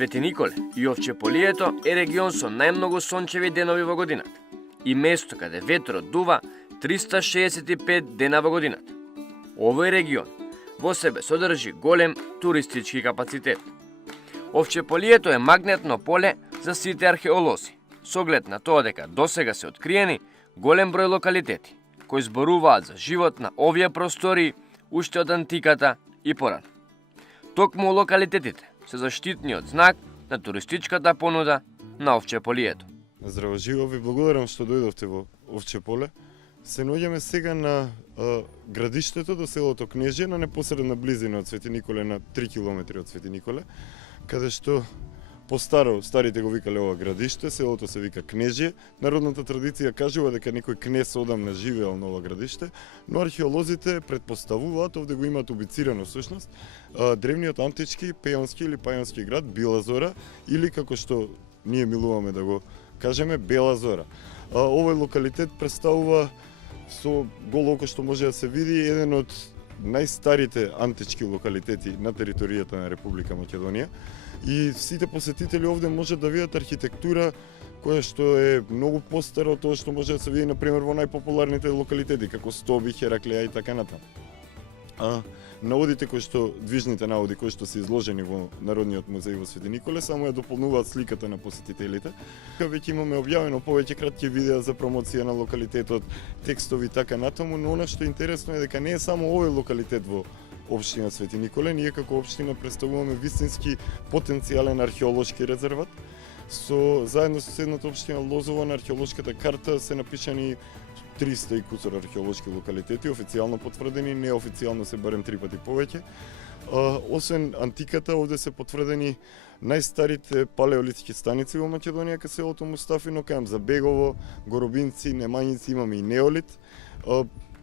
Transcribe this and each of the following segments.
Свети Николе и Овчеполието е регион со најмногу сончеви денови во годината и место каде ветрот дува 365 дена во годината. Овој регион во себе содржи голем туристички капацитет. Овчеполието е магнетно поле за сите археолози, со оглед на тоа дека досега се откриени голем број локалитети кои зборуваат за живот на овие простори уште од антиката и порано. Токму локалитетите се заштитниот знак на туристичката понуда на Овчеполието. Здраво живо, ви благодарам што дојдовте во Овчеполе. Се наоѓаме сега на градиштето до селото Кнежје, на непосредна близина од Свети Николе, на 3 километри од Свети Николе, каде што постаро старите го викале ова градиште, селото се вика Кнежје. Народната традиција кажува дека некој кнез одамна живеел на ова градиште, но археолозите предпоставуваат, овде го имаат убицирано всушност, древниот антички, пеонски или пајонски град Била Зора, или како што ние милуваме да го кажеме, Бела Зора. Овој локалитет представува, со голо око што може да се види, еден од најстарите антички локалитети на територијата на Република Македонија. И сите посетители овде може да видат архитектура која што е многу постара од тоа што може да се види, например, во најпопуларните локалитети, како Стоби, Хераклеја и така натаму. Наводите движните наводи кои што се изложени во Народниот музеј во Свети Николе само ја дополнуваат сликата на посетителите. Веќе имаме објавено повеќе кратки видеа за промоција на локалитетот, текстови и така натаму, но она што е интересно е дека не е само овој локалитет во општина Свети Николе, ние како општина представуваме вистински потенцијален археолошки резерват. Заедно со соседната општина Лозово на археолошката карта се напишани 300 и кусор археолошки локалитети, официјално потврдени, неофицијално се барем 3 пати повеќе. Освен антиката, овде се потврдени најстарите палеолитски станици во Македонија, кај селото Мустафино, кај Забегово, Горобинци, Немањици, имаме и неолит.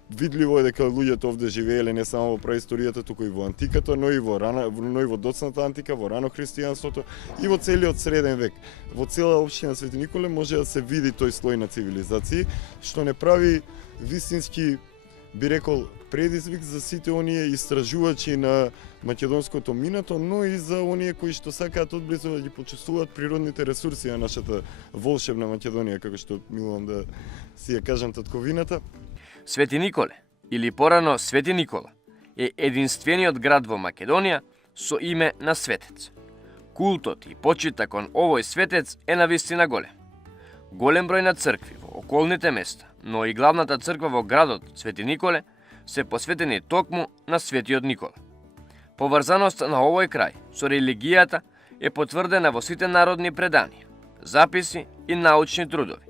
Видливо е дека луѓето овде живееле не само во праисторијата, туку и во антиката, но и во доцната антика, во рано христијанството и во целиот среден век. Во цела општина Свети Николе може да се види тој слој на цивилизации, што не прави вистински, би рекол, предизвик за сите оние истражувачи на македонското минато, но и за оние кои што сакаат одблизу да ги почувствуваат природните ресурси на нашата волшебна Македонија, како што милувам да си ја кажам татковината. Свети Николе, или порано Свети Никола, е единствениот град во Македонија со име на светец. Култот и почита кон овој светец е навистина голем. Голем број на цркви во околните места, но и главната црква во градот Свети Николе се посветени токму на Светиот Никола. Поврзаноста на овој крај со религијата е потврдена во сите народни преданија, записи и научни трудови,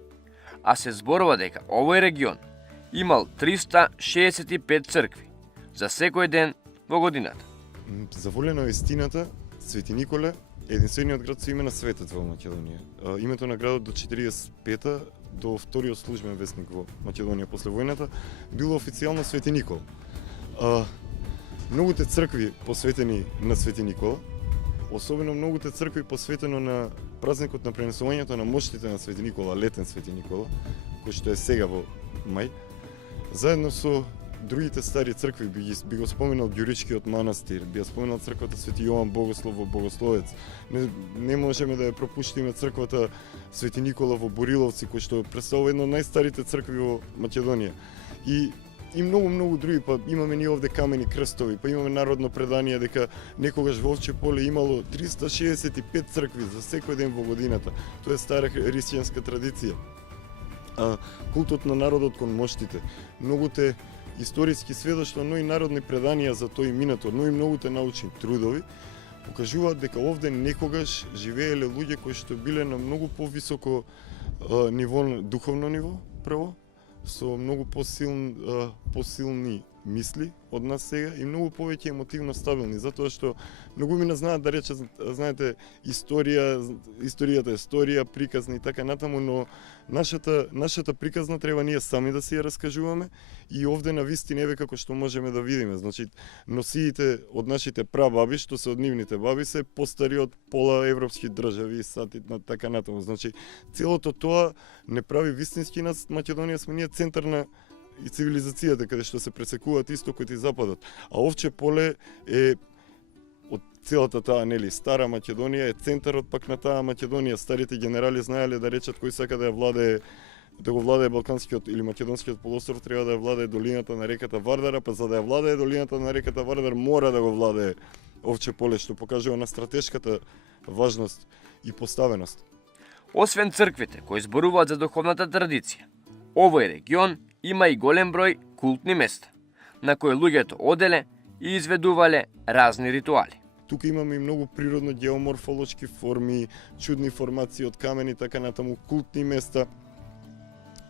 а се зборува дека овој регион имал 365 цркви за секој ден во годината. За воля на вистината, Свети Николе е единствениот град со име на светец во Македонија. Името на градот до 45-та, до вториот службен вестник во Македонија после војната, било официјално Свети Никола. Многуте цркви посветени на Свети Никола, особено многуте цркви посветено на празникот на пренесувањето на моштите на Свети Никола, летен Свети Никола, кој што е сега во мај. Заедно со другите стари цркви би го споменал Ѓуричкиот манастир, би ја споменал црквата Свети Јован Богослов во Богословец. Не можеме да ја пропуштиме црквата Свети Никола во Бориловци, кој што представува една од најстарите цркви во Македонија. И многу други, па имаме ние овде камени крстови, па имаме народно предание дека некогаш во Овчеполе имало 365 цркви за секој ден во годината. Тоа е стара христијанска традиција. Култот на народот кон моштите, многуте историски сведоштва, но и народни преданија за тој минато, но и многуте научни трудови покажуваат дека овде некогаш живееле луѓе кои што биле на многу повисоко ниво, духовно ниво, прво, со многу посилни мисли од нас сега и многу повеќе емотивно стабилни, затоа што многумина знаат да речат, знаете, историјата е сторија, приказна и така натаму, но нашата приказна треба ние сами да си ја раскажуваме и овде на вистина еве како што можеме да видиме. Значи, носиите од нашите прабаби, што се од нивните баби, се постари од пола европски држави и сати на така натаму. Значи, целото тоа не прави вистински нас Македонија сме ние центар на и цивилизацијата, каде што се пресекуваат истокот и западот. А Овчеполе е од целата таа стара Македонија е центарот пак на таа Македонија. Старите генерали знаеле да речат кој сака да ја владее, да го владее Балканскиот или Македонскиот полуостров, треба да ја владее долината на реката Вардара, па за да ја владее долината на реката Вардар мора да го владее Овче поле, што покажува на стратешката важност и поставеност. Освен црквите кои зборуваат за духовната традиција, овој регион има и голем број култни места, на кои луѓето оделе и изведувале разни ритуали. Тука имаме и многу природно геоморфолошки форми, чудни формации од камени, така натаму култни места,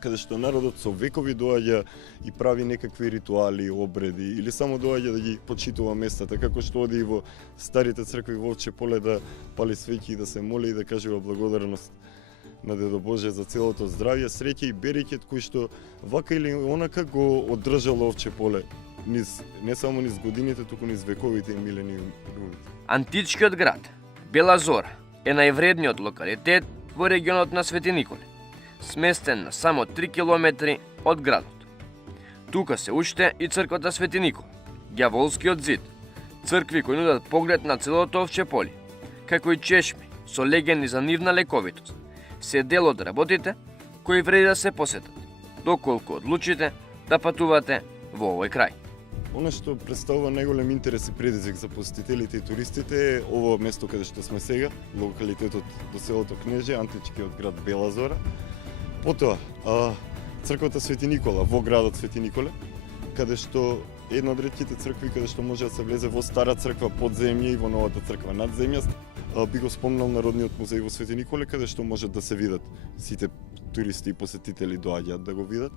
каде што народот со векови доаѓа и прави некакви ритуали, обреди, или само доаѓа да ги почитува местата, како што оди и во старите цркви во Овче поле да пали свеќи и да се моли и да кажува благодарност на Дедо Боже за целото здравје, среќа и берекет кој што вака или онака го одржал Овче поле низ, не само низ годините, туку низ вековите и милениумите. Античкиот град Бела Зора е највредниот локалитет во регионот на Свети Николе, сместен на само 3 километри од градот. Тука се уште и црквата Свети Никола, Ѓаволскиот зид, цркви кои нудат поглед на целото Овче поле, како и чешми со легенди за нивна лековитост, се дел од работите кои вреди да се посетат, доколку одлучите да патувате во овој крај. Оно што представува најголем интерес и предизвик за посетителите и туристите е ово место каде што сме сега, локалитетот до селото Кнеже, античкиот град Бела Зора. Потоа, црквата Свети Никола во градот Свети Николе, каде што една од ретките цркви каде што може да се влезе во стара црква под земја и во новата црква над земја. Би го спомнал Народниот музеј во Свети Николе, каде што може да се видат сите туристи и посетители доаѓаат да го видат.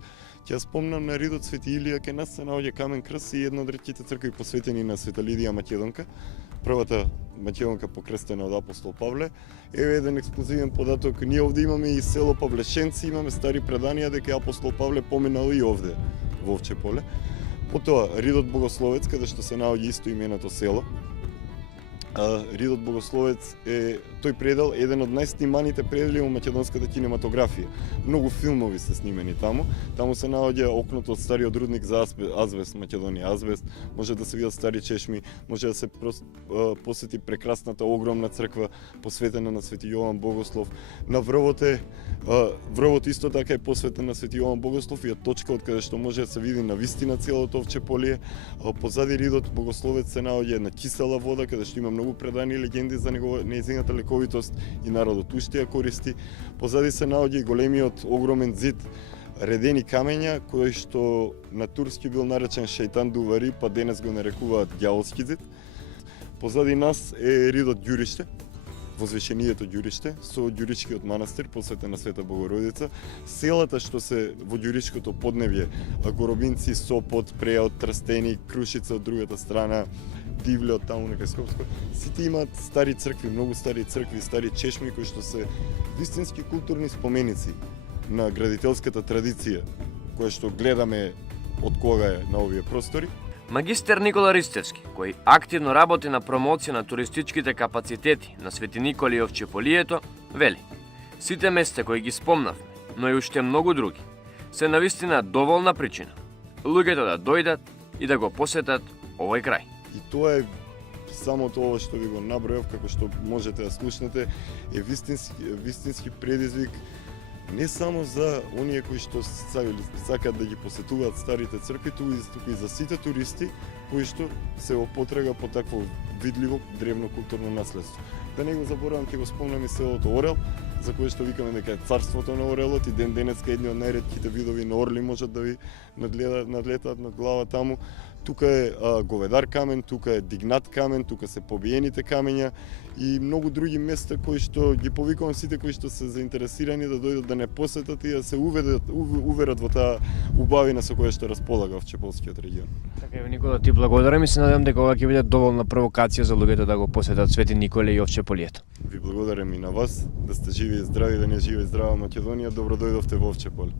Ќе спомнам на ридот Свети Илија, кај нас се наоѓа камен крст и една од ретките цркви посветени на Света Лидија Македонка, првата македонка покрстена од апостол Павле. Еве еден ексклузивен податок, ние овде имаме и село Павлешенци, имаме стари преданија дека апостол Павле поминал и овде во Овче поле. Потоа ридот Богословец, каде што се наоѓа исто именото село. Ридот Богословец е тој предел еден од најсниманите предели во македонската кинематографија. Многу филмови се снимени таму. Таму се наоѓа окното од стариот рудник за азбест, Македонија азбест, може да се видат стари чешми, може да се посети прекрасната огромна црква посветена на Свети Јован Богослов. На врвот исто така е посветен на Свети Јован Богослов и е точка од каде што може да се види на вистина целото Овче поле. Позади ридот Богословец се наоѓа една кисела вода каде што има многу предани легенди за нејзината лековитост и народот уште ја користи. Позади се наоѓа и големиот огромен зид редени камења кој што на турски бил наречен Шејтан Дувари, па денес го нарекуваат Ѓаволски зид. Позади нас е ридот Ѓуриште, возвишението Ѓуриште, со Ѓуричкиот манастир посветен на Света Богородица. Селата што се во Ѓуричкото подневје, Горобинци, Сопот, Преот, Трстени, Крушица од другата страна, Дивле од таму некај Скопско, сите имаат стари цркви, многу стари цркви, стари чешми кои што се вистински културни споменици на градителската традиција, која што гледаме од кога е на овие простори. Магистер Никола Ристевски, кој активно работи на промоција на туристичките капацитети на Свети Никола и Овчеполието, вели: сите места кои ги спомнавме, но и уште многу други, се навистина доволна причина луѓето да дојдат и да го посетат овој крај. И тоа е самото ова што ви го набројав, како што можете да слушнете, е вистински предизвик не само за оние кои што сакаат да ги посетуваат старите цркви, туку и за сите туристи кои што се во потрага по такво видливо древно културно наследство. Да не го заборавам, ќе го спомнам и селото Орел, за кое што викаме дека е царството на орелот и ден денеска едни од најретките видови на орли можат да ви надлетаат над глава таму. Тука е говедар камен, тука е дигнат камен, тука се побиените камења и многу други места кои што ги повикувам сите кои што се заинтересирани да дојдат да не посетат и да се уверат во таа убавина со која што располага Овчеполскиот регион. Така е, Никола, ти благодарам и се надевам дека ова ќе биде доволна провокација за луѓето да го посетат Свети Николе и Овчеполието. Ви благодарам и на вас, да сте живи и здрави, да не живи и здрава Македонија, добро дојдовте во Овче поле.